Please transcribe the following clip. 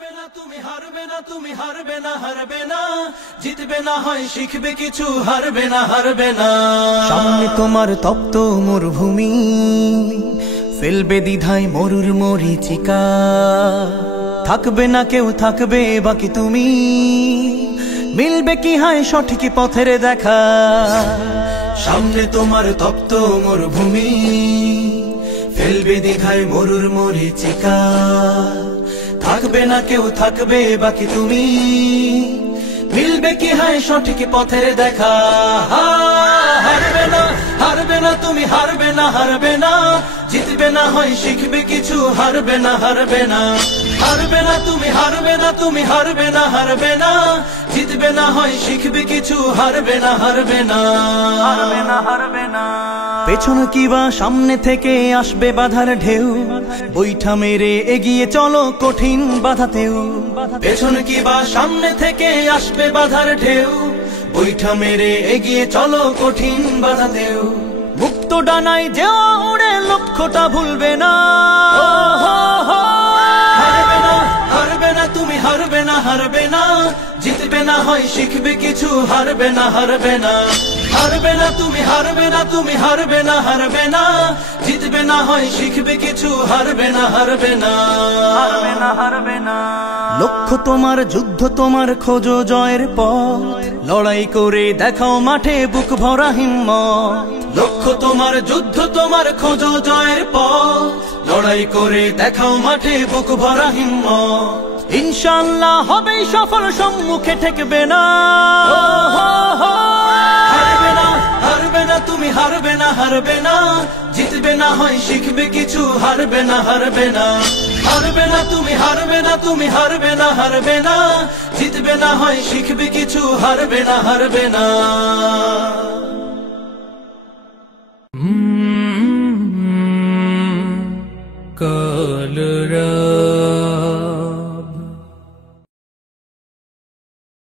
হারবে না তুমি, হারবে না তুমি, হারবে না, হারবে না, জিতবে না হয় শিখবে কিছু, হারবে না, হারবে না। সামনে তোমার তপ্ত মরুভূমি, ফেলবে দ্বিধায় মরুর মরীচিকা। থাকবে না কেউ, থাকবে বাকি তুমি, মিলবে কি হয় সঠিক পথের দেখা। সামনে তোমার তপ্ত মরুভূমি, ফেলবে দ্বিধায় মরুর মরীচিকা। থাকবে না কেউ, থাকবে বাকি তুমি, মিলবে কি হয় সঠিক পথের দেখা। হারবে না, হারবে না তুমি, হারবে না, হারবে না, জিতবে না হয় শিখবে কিছু, হারবে না, হারবে না। হারবে না তুমি, হারবে না তুমি, হারবে না, হারবে না, জিতবে না হয় শিখবে কিছু, হারবে না, হারবে না, হারবে না, হারবে না। পেছন কিবা সামনে থেকে আসবে বাধার ঢেউ, বৈঠা মেরে এগিয়ে চলো কঠিন বাধাতেও। পেছন কিবা সামনে থেকে আসবে বাধার ঢেউ, বৈঠা মেরে এগিয়ে চলো কঠিন বাধাতেও। মুক্ত ডানায় যে উড়ে লক্ষ্যটা ভুলবে না। হারবে না, হারবে না তুমি, হারবে না, হারবে না, জিতবে না হয় শিখবে কিছু, হারবে না, হারবে না। হারবে না তুমি, হারবে না তুমি, হারবে না, হারবে না, জিতবে না হয় শিখবে কিছু, হারবে না, হারবে না, হারবে না, হারবে না। লক্ষ্য তোমার, যুদ্ধ তোমার, খোঁজো জয়ের পথ, লড়াই করে দেখাও মাঠে বুক ভরা হিম্মত। লক্ষ্য তোমার, যুদ্ধ তোমার, খোঁজো জয়ের পথ, লড়াই করে দেখাও মাঠে বুক ভরা হিম্মত। ইনশাআল্লাহ হবেই সফল, সম্মুখে ঠেকবে না। হারবে না, হারবে না তুমি, হারবে না, হারবে না, জিতবে না হয় শিখবে কিছু, হারবে না, হারবে না। হারবে না তুমি, হারবে না তুমি, হারবে না, হারবে না, জিতবে না হয় শিখবে কিছু, হারবে না, হারবে না। কালরা